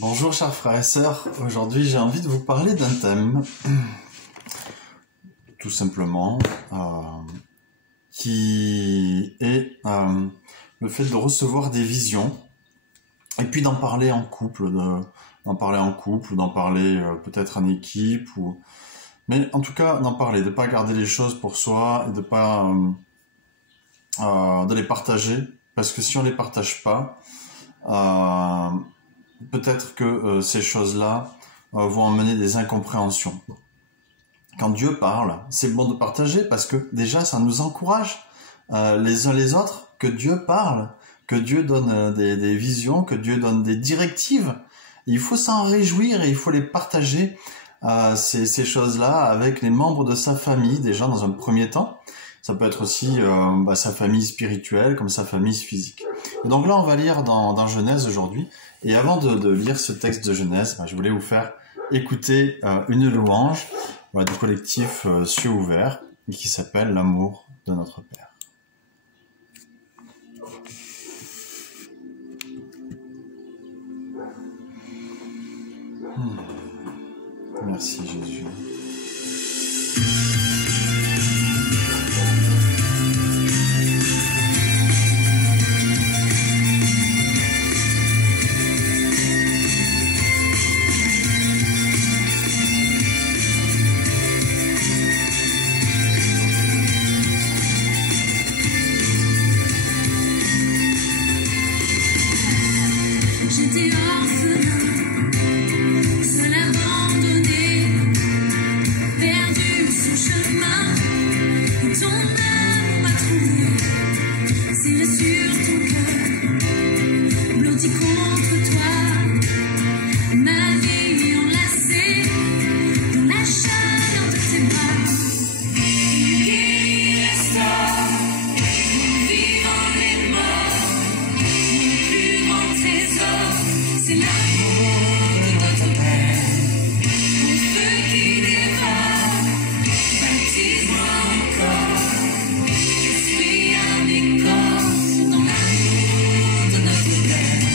Bonjour chers frères et sœurs, aujourd'hui j'ai envie de vous parler d'un thème, tout simplement, qui est le fait de recevoir des visions, et puis d'en parler en couple, d'en parler peut-être en équipe, mais en tout cas d'en parler, de ne pas garder les choses pour soi, et de pas de les partager, parce que si on les partage pas, peut-être que ces choses-là vont amener des incompréhensions. Quand Dieu parle, c'est bon de partager parce que déjà ça nous encourage les uns les autres, que Dieu parle, que Dieu donne des visions, que Dieu donne des directives. Et il faut s'en réjouir et il faut les partager, ces choses-là, avec les membres de sa famille, déjà dans un premier temps. Ça peut être aussi sa famille spirituelle comme sa famille physique. Et donc là, on va lire dans Genèse aujourd'hui. Et avant de lire ce texte de Genèse, je voulais vous faire écouter une louange du collectif Cieux ouverts qui s'appelle L'amour de notre Père. Merci Jésus. J'étais orphelin, seul abandonné, perdu son chemin, et ton amour m'a trouvé, serré sur ton cœur, blotti contre toi, ma vie enlacée, dans la chaleur de tes bras. Qui resta, mon vivant et mort, mon plus grand trésor, c'est l'amour de notre Père. Mon feu qui dévore, baptise-moi encore. Je suis un écorce dans l'amour de notre Père.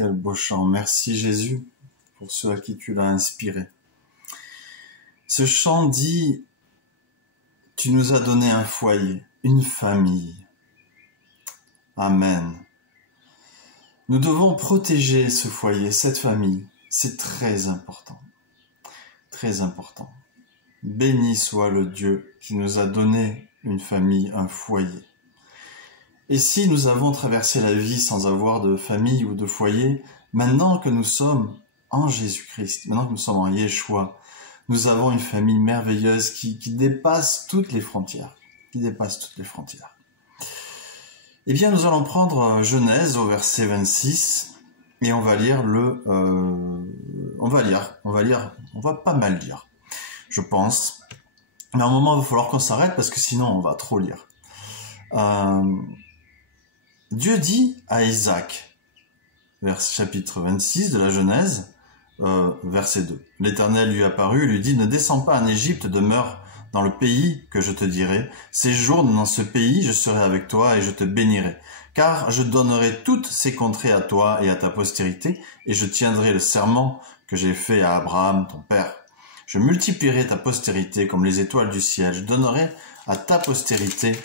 Quel beau chant. Merci Jésus pour ceux à qui tu l'as inspiré. Ce chant dit, tu nous as donné un foyer, une famille. Amen. Nous devons protéger ce foyer, cette famille. C'est très important. Très important. Béni soit le Dieu qui nous a donné une famille, un foyer. Et si nous avons traversé la vie sans avoir de famille ou de foyer, maintenant que nous sommes en Jésus-Christ, maintenant que nous sommes en Yeshua, nous avons une famille merveilleuse qui dépasse toutes les frontières. Qui dépasse toutes les frontières. Eh bien, nous allons prendre Genèse au verset 26 et on va lire on va pas mal lire, je pense. Mais à un moment, il va falloir qu'on s'arrête parce que sinon, on va trop lire. Dieu dit à Isaac, chapitre 26 de la Genèse, verset 2. L'Éternel lui apparut et lui dit, ne descends pas en Égypte, demeure dans le pays que je te dirai. Séjourne dans ce pays, je serai avec toi et je te bénirai. Car je donnerai toutes ces contrées à toi et à ta postérité, et je tiendrai le serment que j'ai fait à Abraham, ton père. Je multiplierai ta postérité comme les étoiles du ciel. Je donnerai à ta postérité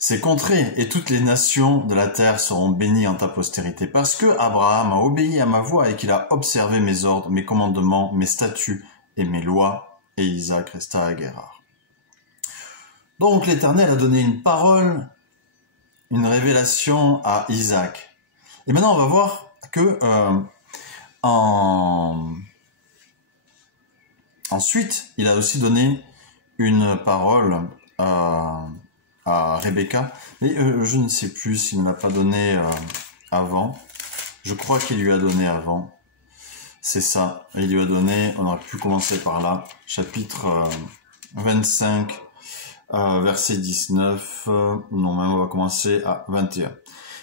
ces contrées, et toutes les nations de la terre seront bénies en ta postérité, parce que Abraham a obéi à ma voix et qu'il a observé mes ordres, mes commandements, mes statuts et mes lois, et Isaac resta à Guérar. Donc l'Éternel a donné une parole, une révélation à Isaac. Et maintenant on va voir que ensuite il a aussi donné une parole à Rebecca, mais je ne sais plus s'il ne l'a pas donné avant. Je crois qu'il lui a donné avant. C'est ça, il lui a donné, on aurait pu commencer par là, chapitre 25, verset 19, non, même on va commencer à 21.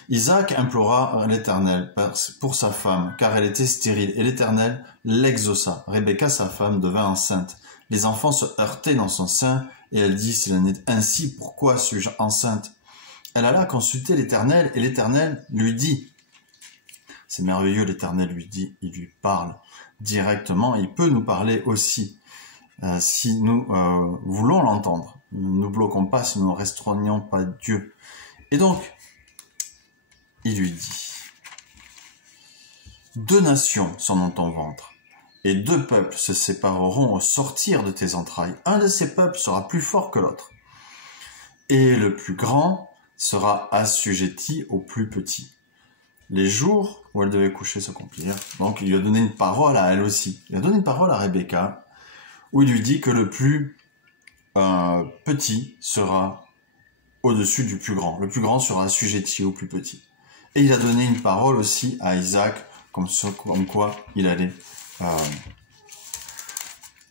Isaac implora l'Éternel pour sa femme, car elle était stérile, et l'Éternel l'exauça. Rebecca, sa femme, devint enceinte. Les enfants se heurtaient dans son sein, et elle dit, s'il en est ainsi, pourquoi suis-je enceinte? Elle alla consulter l'Éternel, et l'Éternel lui dit, c'est merveilleux, l'Éternel lui dit, il lui parle directement, il peut nous parler aussi, si nous voulons l'entendre. Nous ne bloquons pas, si nous ne restreignons pas Dieu. Et donc, il lui dit, 2 nations sont dans ton ventre, et 2 peuples se sépareront au sortir de tes entrailles. Un de ces peuples sera plus fort que l'autre, et le plus grand sera assujetti au plus petit. Les jours où elle devait coucher s'accomplirent. Donc il lui a donné une parole à elle aussi. Il a donné une parole à Rebecca, où il lui dit que le plus petit sera au-dessus du plus grand. Le plus grand sera assujetti au plus petit. Et il a donné une parole aussi à Isaac, comme quoi il allait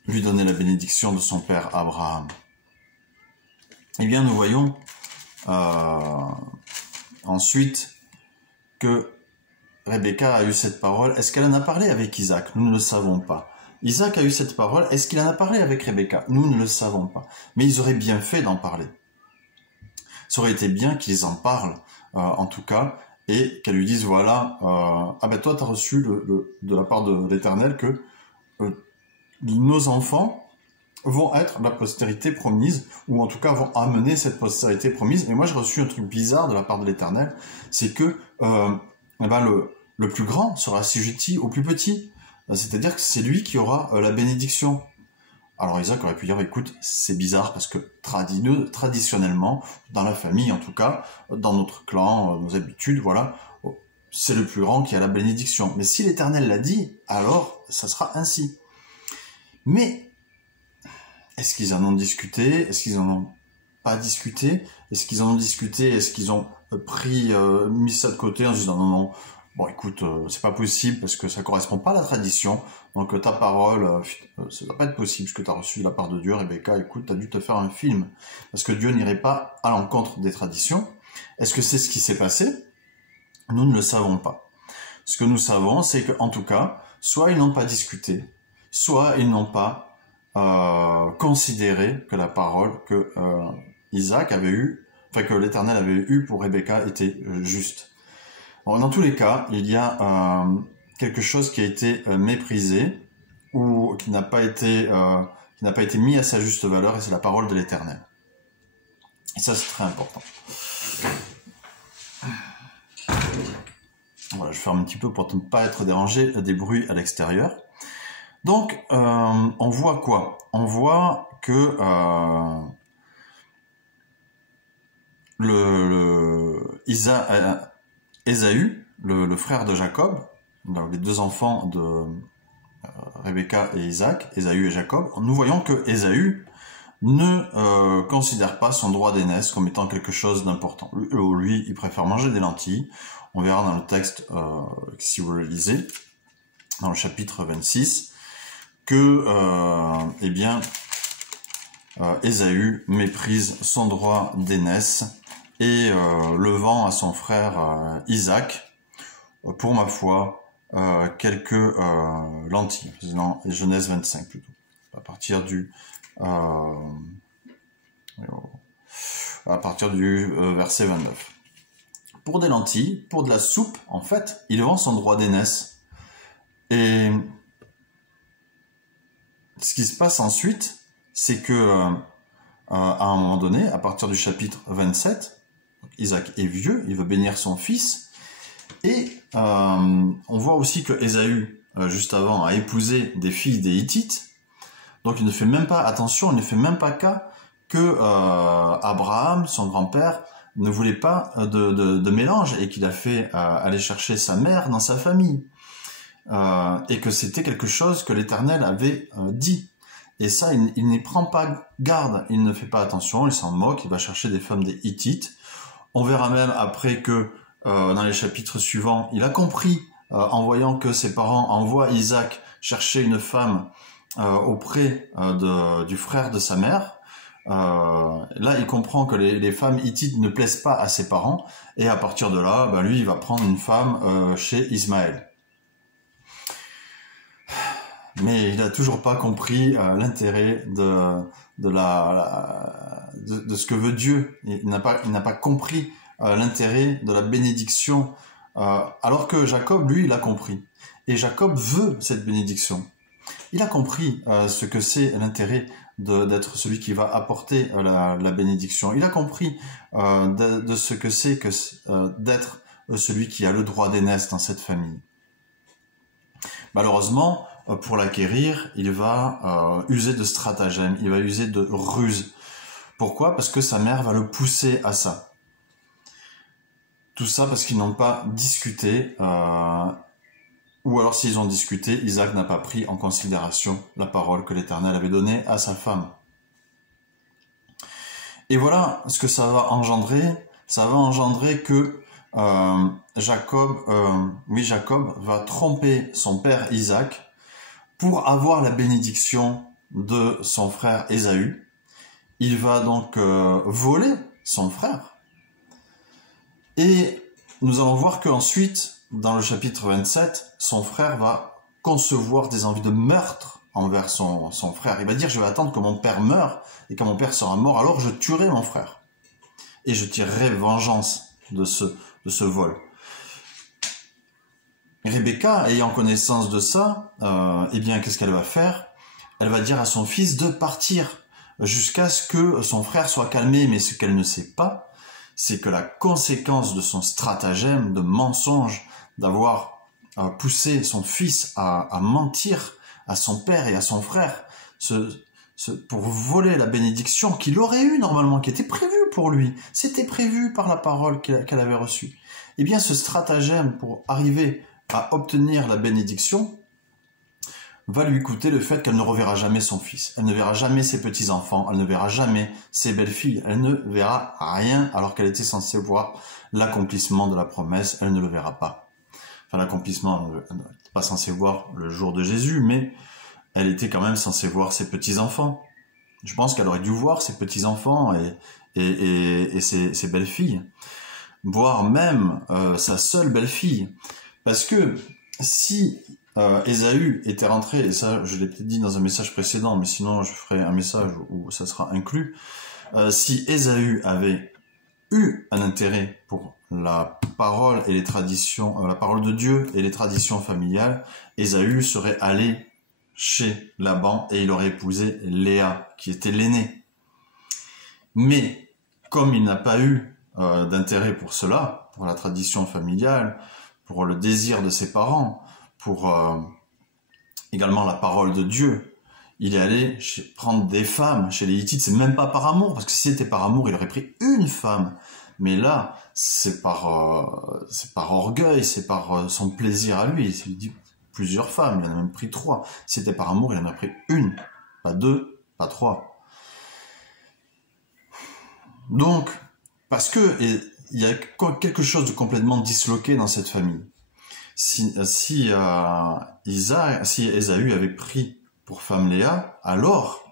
lui donner la bénédiction de son père Abraham. Eh bien, nous voyons ensuite que Rebecca a eu cette parole. Est-ce qu'elle en a parlé avec Isaac? Nous ne le savons pas. Isaac a eu cette parole. Est-ce qu'il en a parlé avec Rebecca? Nous ne le savons pas. Mais ils auraient bien fait d'en parler. Ça aurait été bien qu'ils en parlent, en tout cas, et qu'elle lui dise, voilà, ah ben toi, tu as reçu de la part de l'Éternel que nos enfants vont être la postérité promise, ou en tout cas vont amener cette postérité promise. Mais moi, j'ai reçu un truc bizarre de la part de l'Éternel, c'est que le plus grand sera assujetti au plus petit. C'est-à-dire que c'est lui qui aura la bénédiction. Alors Isaac aurait pu dire, écoute, c'est bizarre parce que traditionnellement, dans la famille en tout cas, dans notre clan, nos habitudes, voilà, c'est le plus grand qui a la bénédiction. Mais si l'Éternel l'a dit, alors ça sera ainsi. Mais est-ce qu'ils en ont discuté? Est-ce qu'ils en ont pas discuté? Est-ce qu'ils en ont discuté? Est-ce qu'ils ont mis ça de côté en se disant non, bon écoute, c'est pas possible parce que ça correspond pas à la tradition, donc ta parole, ça va pas être possible ce que tu as reçu de la part de Dieu, Rebecca, écoute, tu as dû te faire un film, parce que Dieu n'irait pas à l'encontre des traditions. Est-ce que c'est ce qui s'est passé? Nous ne le savons pas. Ce que nous savons, c'est qu'en tout cas, soit ils n'ont pas discuté, soit ils n'ont pas considéré que la parole que Isaac avait eue, que l'Éternel avait eu pour Rebecca était juste. Bon, dans tous les cas, il y a quelque chose qui a été méprisé ou qui n'a pas été mis à sa juste valeur, et c'est la parole de l'Éternel. Et ça, c'est très important. Voilà, je ferme un petit peu pour ne pas être dérangé des bruits à l'extérieur. Donc, on voit quoi? On voit que Ésaü, le frère de Jacob, donc les deux enfants de Rebecca et Isaac, Ésaü et Jacob, nous voyons que Ésaü ne considère pas son droit d'aînesse comme étant quelque chose d'important. Lui, il préfère manger des lentilles. On verra dans le texte, si vous le lisez, dans le chapitre 26, que Ésaü méprise son droit d'aînesse et le vend à son frère Isaac pour ma foi quelques lentilles. Non, Genèse 25 plutôt, à partir du verset 29. Pour des lentilles, pour de la soupe, en fait, il vend son droit d'aînesse. Et ce qui se passe ensuite, c'est que à un moment donné, à partir du chapitre 27, Isaac est vieux, il veut bénir son fils, et on voit aussi que Ésaü, juste avant, a épousé des filles des Hittites, donc il ne fait même pas attention, il ne fait même pas cas que Abraham, son grand-père, ne voulait pas de mélange et qu'il a fait aller chercher sa mère dans sa famille. Et que c'était quelque chose que l'Éternel avait dit. Et ça, il n'y prend pas garde, il ne fait pas attention, il s'en moque, il va chercher des femmes des Hittites. On verra même après que dans les chapitres suivants, il a compris, en voyant que ses parents envoient Isaac chercher une femme auprès du frère de sa mère. Là, il comprend que les femmes hittites ne plaisent pas à ses parents, et à partir de là, lui, il va prendre une femme chez Ismaël. Mais il n'a toujours pas compris l'intérêt de ce que veut Dieu. Il n'a pas compris l'intérêt de la bénédiction, alors que Jacob, lui, il a compris. Et Jacob veut cette bénédiction. Il a compris ce que c'est l'intérêt d'être celui qui va apporter la bénédiction. Il a compris de ce que c'est que d'être celui qui a le droit d'aînesse dans cette famille. Malheureusement, pour l'acquérir, il va user de stratagèmes, il va user de ruses. Pourquoi? Parce que sa mère va le pousser à ça. Tout ça parce qu'ils n'ont pas discuté, ou alors s'ils ont discuté, Isaac n'a pas pris en considération la parole que l'Éternel avait donnée à sa femme. Et voilà ce que ça va engendrer. Ça va engendrer que Jacob va tromper son père Isaac pour avoir la bénédiction de son frère Ésaü. Il va donc voler son frère. Et nous allons voir qu'ensuite, dans le chapitre 27, son frère va concevoir des envies de meurtre envers son frère. Il va dire, je vais attendre que mon père meure, et quand mon père sera mort, alors je tuerai mon frère. Et je tirerai vengeance de ce vol. Rebecca, ayant connaissance de ça, qu'est-ce qu'elle va faire? Elle va dire à son fils de partir jusqu'à ce que son frère soit calmé. Mais ce qu'elle ne sait pas, c'est que la conséquence de son stratagème, de mensonge, d'avoir poussé son fils à mentir à son père et à son frère, pour voler la bénédiction qu'il aurait eue normalement, qui était prévue pour lui. C'était prévu par la parole qu'elle avait reçue. Eh bien, ce stratagème pour arriver à obtenir la bénédiction va lui coûter le fait qu'elle ne reverra jamais son fils. Elle ne verra jamais ses petits-enfants, elle ne verra jamais ses belles-filles, elle ne verra rien alors qu'elle était censée voir l'accomplissement de la promesse, elle ne le verra pas. Enfin, l'accomplissement, elle n'est pas censée voir le jour de Jésus, mais elle était quand même censée voir ses petits-enfants. Je pense qu'elle aurait dû voir ses petits-enfants et ses belles-filles, voire même sa seule belle-fille. Parce que si Ésaü était rentré, et ça je l'ai peut-être dit dans un message précédent, mais sinon je ferai un message où ça sera inclus, si Ésaü avait eu un intérêt pour la parole et les traditions, la parole de Dieu et les traditions familiales, Ésaü serait allé chez Laban et il aurait épousé Léa, qui était l'aînée. Mais comme il n'a pas eu d'intérêt pour cela, pour la tradition familiale, pour le désir de ses parents, pour également la parole de Dieu, il est allé prendre des femmes chez les Hittites. C'est même pas par amour, parce que si c'était par amour, il aurait pris une femme. Mais là, c'est par orgueil, c'est par son plaisir à lui. Il dit plusieurs femmes, il en a même pris 3. Si c'était par amour, il en a pris une, pas 2, pas 3. Donc, parce que il y a quelque chose de complètement disloqué dans cette famille. Si Ésaü avait pris pour femme Léa, alors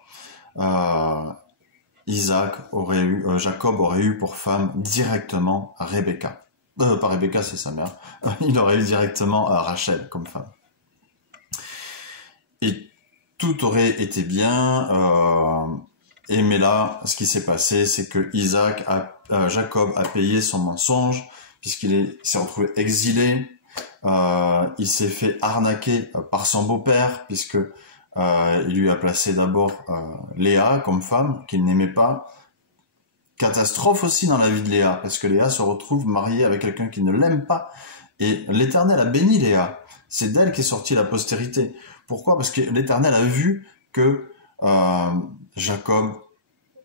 Jacob aurait eu pour femme directement Rebecca. Pas Rebecca, c'est sa mère. Il aurait eu directement Rachel comme femme. Et tout aurait été bien. Mais là, ce qui s'est passé, c'est que Jacob a payé son mensonge, puisqu'il s'est retrouvé exilé. Il s'est fait arnaquer par son beau-père, puisque il lui a placé d'abord Léa comme femme, qu'il n'aimait pas. Catastrophe aussi dans la vie de Léa, parce que Léa se retrouve mariée avec quelqu'un qui ne l'aime pas. Et l'Éternel a béni Léa. C'est d'elle qu'est sortie la postérité. Pourquoi? Parce que l'Éternel a vu que Jacob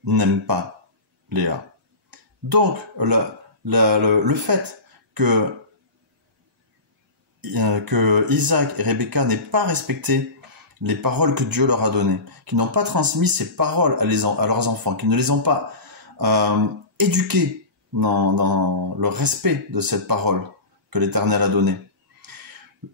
n'aime pas Léa. Donc, le fait que Isaac et Rebecca n'aient pas respecté les paroles que Dieu leur a données, qu'ils n'ont pas transmis ces paroles à leurs enfants, qu'ils ne les ont pas éduqués dans le respect de cette parole que l'Éternel a donnée.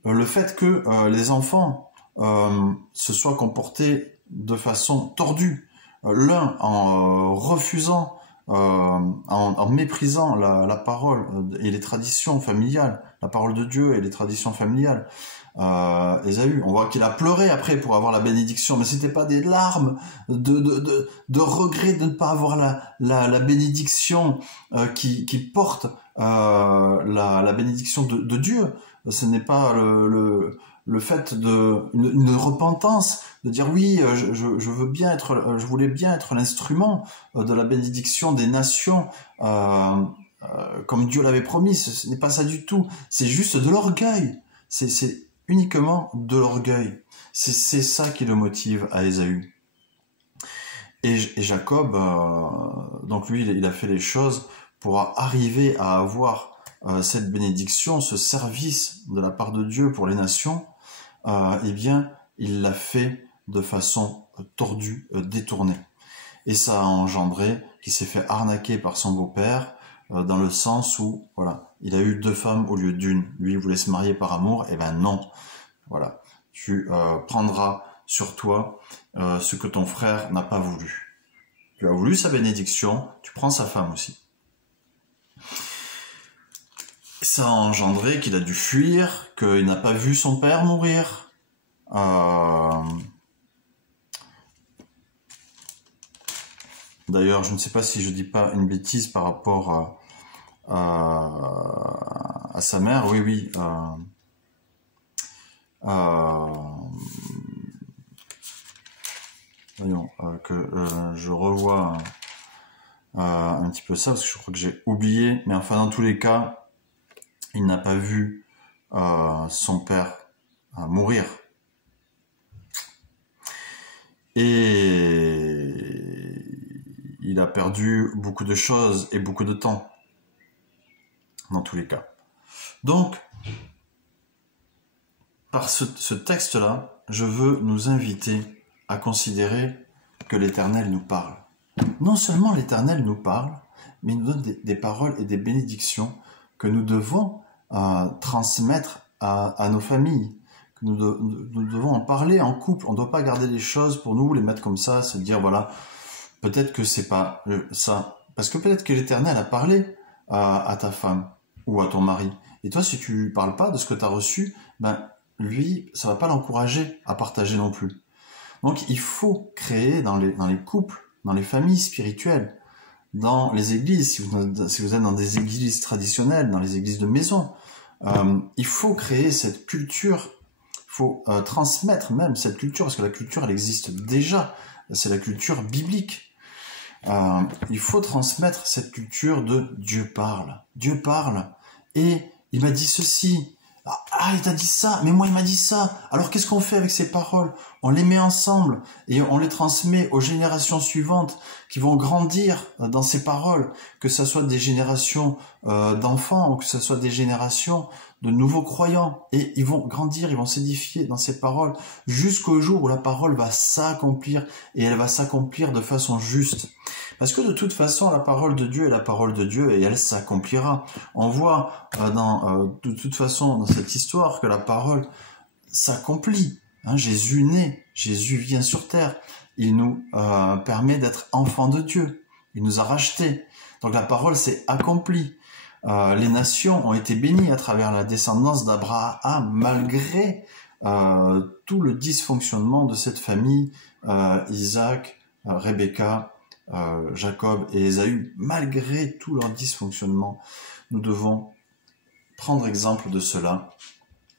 Le fait que les enfants se soient comportés de façon tordue, l'un en refusant, en méprisant la parole et les traditions familiales, la parole de Dieu et les traditions familiales. Ésaü, on voit qu'il a pleuré après pour avoir la bénédiction, mais c'était pas des larmes de regret de ne pas avoir la bénédiction qui porte la bénédiction de Dieu. Ce n'est pas le fait une repentance, de dire oui, je voulais bien être l'instrument de la bénédiction des nations, comme Dieu l'avait promis. Ce n'est pas ça du tout. C'est juste de l'orgueil. C'est uniquement de l'orgueil. C'est ça qui le motive à Ésaü. Et Jacob, donc lui, il a fait les choses pour arriver à avoir cette bénédiction, ce service de la part de Dieu pour les nations. Eh bien, il l'a fait de façon tordue, détournée. Et ça a engendré qu'il s'est fait arnaquer par son beau-père, dans le sens où, voilà, il a eu 2 femmes au lieu d'1. Lui, il voulait se marier par amour, et ben non. Voilà, tu prendras sur toi ce que ton frère n'a pas voulu. Tu as voulu sa bénédiction, tu prends sa femme aussi. Ça a engendré qu'il a dû fuir, qu'il n'a pas vu son père mourir. D'ailleurs, je ne sais pas si je dis pas une bêtise par rapport à sa mère. Oui. Voyons, je revois un petit peu ça, parce que je crois que j'ai oublié. Mais enfin, dans tous les cas, il n'a pas vu son père mourir. Et il a perdu beaucoup de choses et beaucoup de temps, dans tous les cas. Donc, par ce texte-là, je veux nous inviter à considérer que l'Éternel nous parle. Non seulement l'Éternel nous parle, mais il nous donne des paroles et des bénédictions que nous devons transmettre à nos familles, que nous devons en parler en couple. On ne doit pas garder les choses pour nous, les mettre comme ça, se dire voilà, peut-être que c'est pas ça, parce que peut-être que l'Éternel a parlé à ta femme ou à ton mari, et toi si tu parles pas de ce que tu as reçu, ben lui, ça va pas l'encourager à partager non plus. Donc il faut créer dans les couples, dans les familles spirituelles, dans les églises, si vous êtes dans des églises traditionnelles, dans les églises de maison. Il faut créer cette culture, il faut transmettre même cette culture, parce que la culture, elle existe déjà, c'est la culture biblique. Il faut transmettre cette culture de Dieu parle, et il m'a dit ceci, ah il t'a dit ça, mais moi il m'a dit ça, alors qu'est-ce qu'on fait avec ces paroles? On les met ensemble et on les transmet aux générations suivantes qui vont grandir dans ces paroles, que ce soit des générations d'enfants ou que ce soit des générations de nouveaux croyants, et ils vont grandir, ils vont s'édifier dans ces paroles jusqu'au jour où la parole va s'accomplir, et elle va s'accomplir de façon juste. Parce que de toute façon, la parole de Dieu est la parole de Dieu et elle s'accomplira. On voit de toute façon dans cette histoire que la parole s'accomplit. Jésus naît, Jésus vient sur terre. Il nous permet d'être enfants de Dieu. Il nous a rachetés. Donc la parole s'est accomplie. Les nations ont été bénies à travers la descendance d'Abraham, malgré tout le dysfonctionnement de cette famille, Isaac, Rebecca, Jacob et Ésaü. Malgré tout leur dysfonctionnement, nous devons prendre exemple de cela.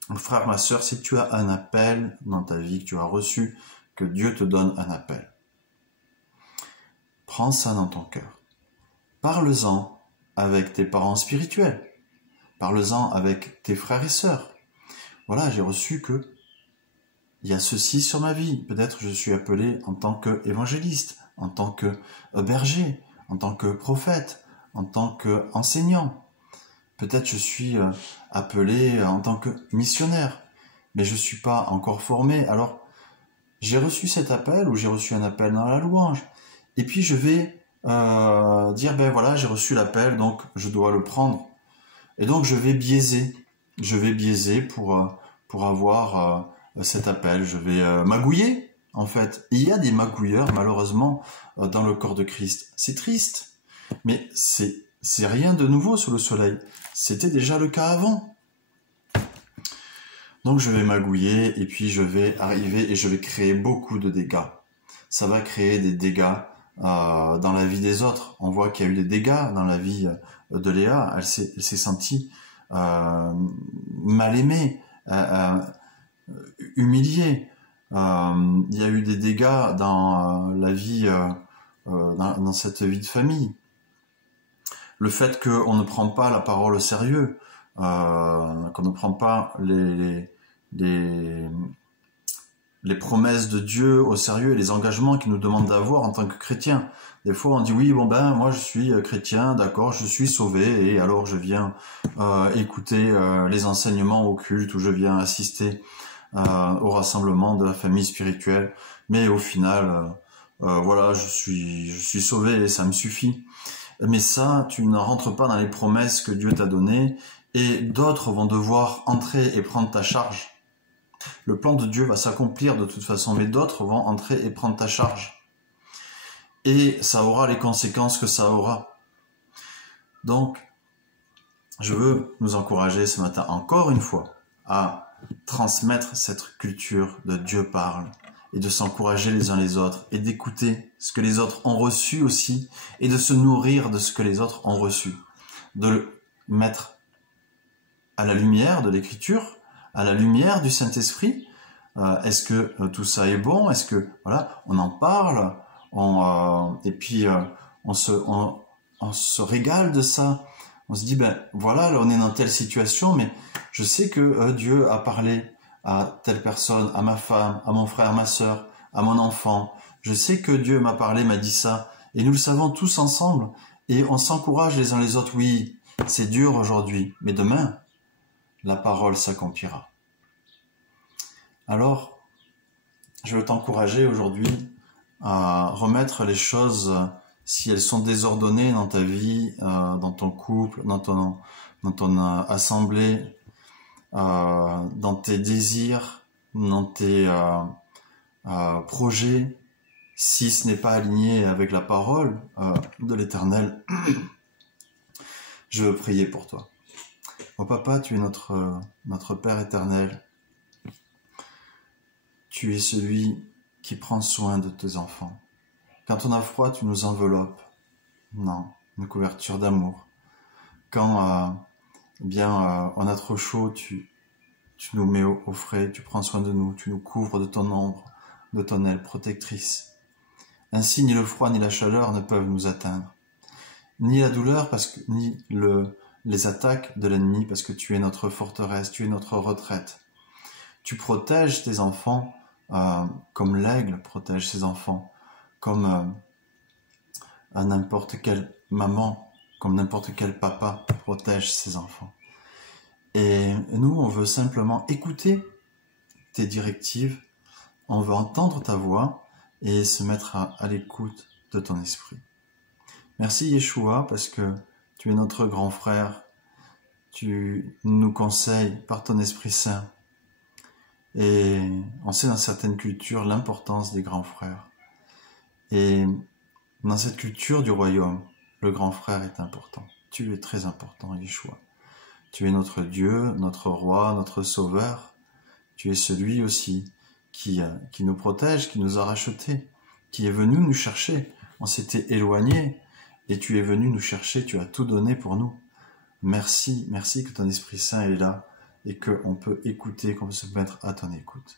Mon frère, ma sœur, si tu as un appel dans ta vie, que tu as reçu, que Dieu te donne un appel, prends ça dans ton cœur. Parle-en avec tes parents spirituels. Parle-en avec tes frères et sœurs. Voilà, j'ai reçu que il y a ceci sur ma vie. Peut-être je suis appelé en tant qu'évangéliste, en tant que berger, en tant que prophète, en tant qu'enseignant. Peut-être je suis appelé en tant que missionnaire, mais je ne suis pas encore formé. Alors, j'ai reçu cet appel, ou j'ai reçu un appel dans la louange, et puis je vais dire, ben voilà, j'ai reçu l'appel, donc je dois le prendre. Et donc je vais biaiser pour avoir cet appel. Je vais magouiller, en fait. Il y a des magouilleurs, malheureusement, dans le corps de Christ. C'est triste, mais c'est rien de nouveau sous le soleil. C'était déjà le cas avant. Donc je vais magouiller, et puis je vais arriver et je vais créer beaucoup de dégâts. Ça va créer des dégâts dans la vie des autres. On voit qu'il y a eu des dégâts dans la vie de Léa. Elle s'est sentie mal aimée, humiliée. Il y a eu des dégâts dans la vie, dans cette vie de famille. Le fait qu'on ne prend pas la parole au sérieux, qu'on ne prend pas les promesses de Dieu au sérieux et les engagements qu'il nous demande d'avoir en tant que chrétien. Des fois, on dit oui, bon ben, moi je suis chrétien, d'accord, je suis sauvé, et alors je viens écouter les enseignements au culte, ou je viens assister au rassemblement de la famille spirituelle, mais au final, voilà, je suis sauvé et ça me suffit. Mais ça, tu ne rentres pas dans les promesses que Dieu t'a données, et d'autres vont devoir entrer et prendre ta charge. Le plan de Dieu va s'accomplir de toute façon, mais d'autres vont entrer et prendre ta charge. Et ça aura les conséquences que ça aura. Donc, je veux nous encourager ce matin, encore une fois, à transmettre cette culture de Dieu parle, et de s'encourager les uns les autres, et d'écouter ce que les autres ont reçu aussi, et de se nourrir de ce que les autres ont reçu. De le mettre à la lumière de l'Écriture, à la lumière du Saint-Esprit. Est-ce que tout ça est bon? Est-ce que, voilà, on en parle, et puis on se régale de ça. On se dit, ben voilà, là on est dans telle situation, mais je sais que Dieu a parlé à telle personne, à ma femme, à mon frère, ma sœur, à mon enfant. Je sais que Dieu m'a parlé, m'a dit ça, et nous le savons tous ensemble, et on s'encourage les uns les autres. Oui, c'est dur aujourd'hui, mais demain, la parole s'accomplira. Alors, je veux t'encourager aujourd'hui à remettre les choses, si elles sont désordonnées dans ta vie, dans ton couple, dans ton assemblée, dans tes désirs, dans tes projets, si ce n'est pas aligné avec la parole de l'Éternel, je veux prier pour toi. Oh Papa, tu es notre Père éternel. Tu es celui qui prend soin de tes enfants. Quand on a froid, tu nous enveloppes Non, une couverture d'amour. Quand on a trop chaud, tu nous mets au frais, tu prends soin de nous, tu nous couvres de ton ombre, de ton aile protectrice. Ainsi, ni le froid ni la chaleur ne peuvent nous atteindre, ni la douleur, ni les attaques de l'ennemi, parce que tu es notre forteresse, tu es notre retraite. Tu protèges tes enfants comme l'aigle protège ses enfants, comme n'importe quelle maman, comme n'importe quel papa protège ses enfants. Et nous, on veut simplement écouter tes directives, on veut entendre ta voix et se mettre à l'écoute de ton esprit. Merci Yeshua, parce que tu es notre grand frère, tu nous conseilles par ton Esprit Saint. Et on sait dans certaines cultures l'importance des grands frères. Et dans cette culture du royaume, le grand frère est important. Tu es très important, Yeshua. Tu es notre Dieu, notre roi, notre sauveur. Tu es celui aussi qui nous protège, qui nous a rachetés, qui est venu nous chercher. On s'était éloigné et tu es venu nous chercher, tu as tout donné pour nous. Merci, merci que ton Esprit Saint est là et qu'on peut écouter, qu'on peut se mettre à ton écoute.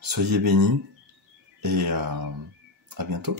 Soyez bénis et à bientôt.